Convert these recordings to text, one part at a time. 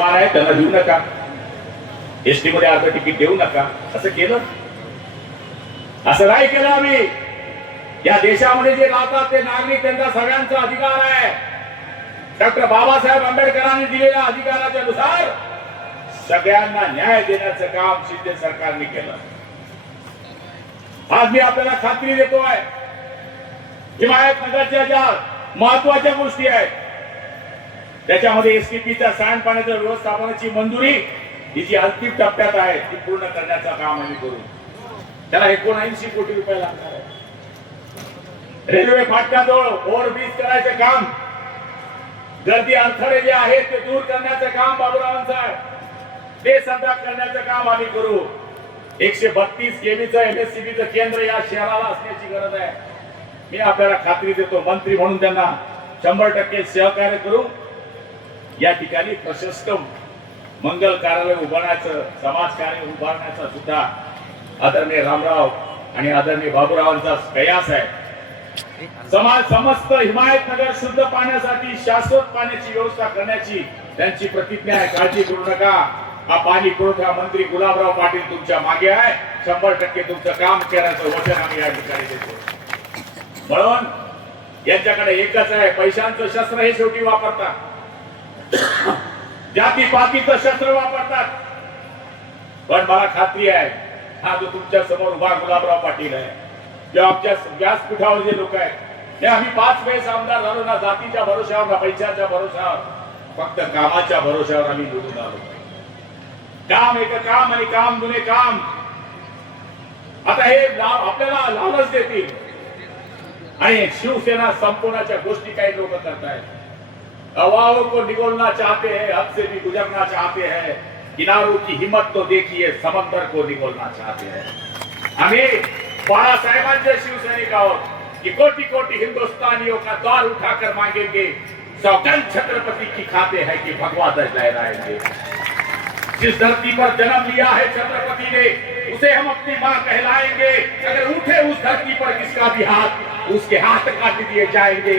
वर्तमान आहे त्यांना देऊ नका. एसटी मध्ये अर्ध तिकीट देऊ नका. असं केलं. असं नाही केलं आम्ही. या देशामध्ये जे राहतात ते नागरिक त्यांचा सगळ्यांचा अधिकार आहे. डॉक्टर बाबासाहेब आंबेडकरांनी दिलेल्या अधिकाराच्या नुसार सगळ्यांना न्याय देण्याचं काम शिंदे सरकारने केलं. आज मी आपल्याला खात्री देतोय. हिमायतनगरच्या ज्या महत्त्वाच्या गोष्टी आहेत त्याच्यामध्ये एसटीपीच्या सांडपाण्याच्या व्यवस्थापनाची मंजुरी ही जी अंतिम टप्प्यात आहे ती पूर्ण करण्याचं काम आम्ही करू. त्याला एकोणऐंशी कोटी रुपये लागणार आहे. रेल्वे फाटकाजवळ ओव्हरब्रिज करायचं काम गर्दी अडथळे जे आहेत ते दूर करण्याचं काम बाबूरावांचं आहे ते सध्या करण्याचं काम आम्ही करू. एकशे बत्तीस केबीचं एमएससीबीचं केंद्र या शहराला असण्याची गरज आहे. मी आपल्याला खात्री देतो मंत्री म्हणून त्यांना शंभर टक्के सहकार्य करू. या ठिकाणी प्रशस्त मंगल कार्यालय उभारण्याचं समाज कार्य उभारण्याचा सुद्धा आदरणीय रामराव आणि आदरणीय बाबूरावांचा प्रयास आहे. समाज समस्त हिमायतनगर शुद्ध पाण्यासाठी शाश्वत पाण्याची व्यवस्था करण्याची त्यांची प्रतिज्ञा आहे. काळजी करू नका. हा पाणी पुरवठा मंत्री गुलाबराव पाटील तुमच्या मागे आहे. शंभर टक्के तुमचं काम करण्याचं वचन आम्ही या ठिकाणी देतो. म्हणून यांच्याकडे एकच आहे. पैशांचं शस्त्र हे शेवटी वापरतात. जाती पातीचं शस्त्र वापरतात. पण मला खात्री आहे हा जो तुमच्यासमोर उभा गुलाबराव पाटील आहे किंवा आमच्या व्यासपीठावर जे लोक आहेत हे आम्ही पाच वेळेस आमदार झालो ना जातीच्या भरोशावर ना पैशाच्या भरोशावर फक्त कामाच्या भरोशावर आम्ही निवडून आलो. काम एक काम आणि काम जुने काम. आता हे आपल्याला लालच देतील. आणि शिवसेना संपवण्याच्या गोष्टी काही लोक करतायत. हवाओं को निगोलना चाहते हैं, हद से भी गुजरना चाहते हैं। किनारों की हिम्मत तो देखिए, समंदर को निगोलना चाहते हैं। आम्ही बाळासाहेबांचे शिवसैनिक आहोत कि कोटि कोटि हिंदुस्तानियों का द्वार उठाकर मांगेंगे सौगंध छत्रपति की खाते हैं कि भगवा ध्वज लहराएँगे जिस धरती पर जन्म लिया है छत्रपति ने, उसे हम अपनी माँ कहलाएँगे। अगर उठे उस धरती पर किसका भी हाथ, उसके हाथ काट दिए जाएँगे।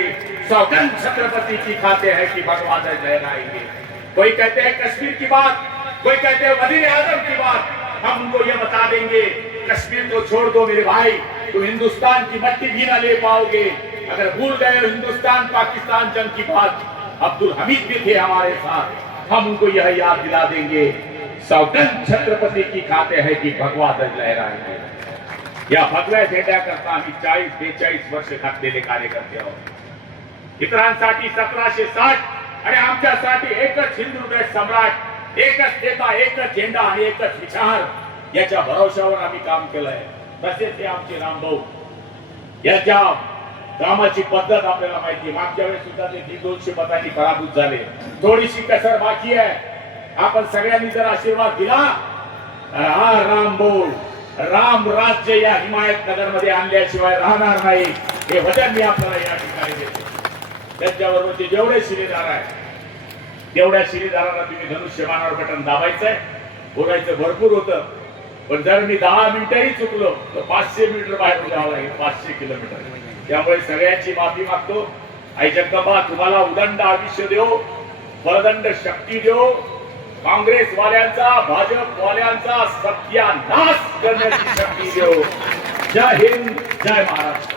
सौगंध छत्रपति की खाते हैं कि भगवा ध्वज लहराएँगे कोई कहते हैं कश्मीर की बात, कोई कहते हैं वज़ीर आज़म की बात, हम उनको ये बता देंगे, कश्मीर को छोड़ दो मेरे भाई, तुम हिंदुस्तान की मट्टी भी ना ले पाओगे। अगर भूल गए हिंदुस्तान, पाकिस्तान जंग की बात, अब्दुल हमीद भी थे हमारे साथ, हम उनको यह याद दिला देंगे। सौगंध छत्रपति की खाते हैं कि भगवा ध्वज लहराएँगे या भगव्या झेंड्या करता आम्ही चालीस, बेचालीस वर्ष घातलेले कार्यकर्ते आहोत इतरांसाठी सतराशे साठ आणि आमच्यासाठी एकच हिंदू देश सम्राट एकच नेता एकच झेंडा आणि एकच विचार. याच्या भरोशावर आम्ही काम केलंय. तसेच ते आमचे रामभाऊ. याच्या कामाची पद्धत आपल्याला माहिती आहे. मागच्या वेळेस सुद्धा ते दीड दोनशे मतांनी पराभूत झाले. थोडीशी कसर बाकी आहे. आपण सगळ्यांनी जर आशीर्वाद दिला हा राम बोल राम राज्य या हिमायतनगरमध्ये आणल्याशिवाय राहणार नाही. हे वचन मी आपल्याला या ठिकाणी देतो. त्यांच्याबरोबरचे म्हणजे जेवढे शिलेदार आहेत तेवढ्या शिलेदारांना तुम्ही धनुष्यमानावर बटन दाबायचंय. बोलायचं भरपूर होतं. पण जर मी दहा मिनिटंही चुकलो तर पाचशे मीटर बाहेर जावं लागेल पाचशे किलोमीटर. त्यामुळे सगळ्यांची माफी मागतो. आई जगदंबा तुम्हाला उदंड आयुष्य देव बळदंड शक्ती देव काँग्रेस वाल्यांचा भाजप वाल्यांचा सत्यानाश करण्याची शक्ती देव जय हिंद जय महाराष्ट्र.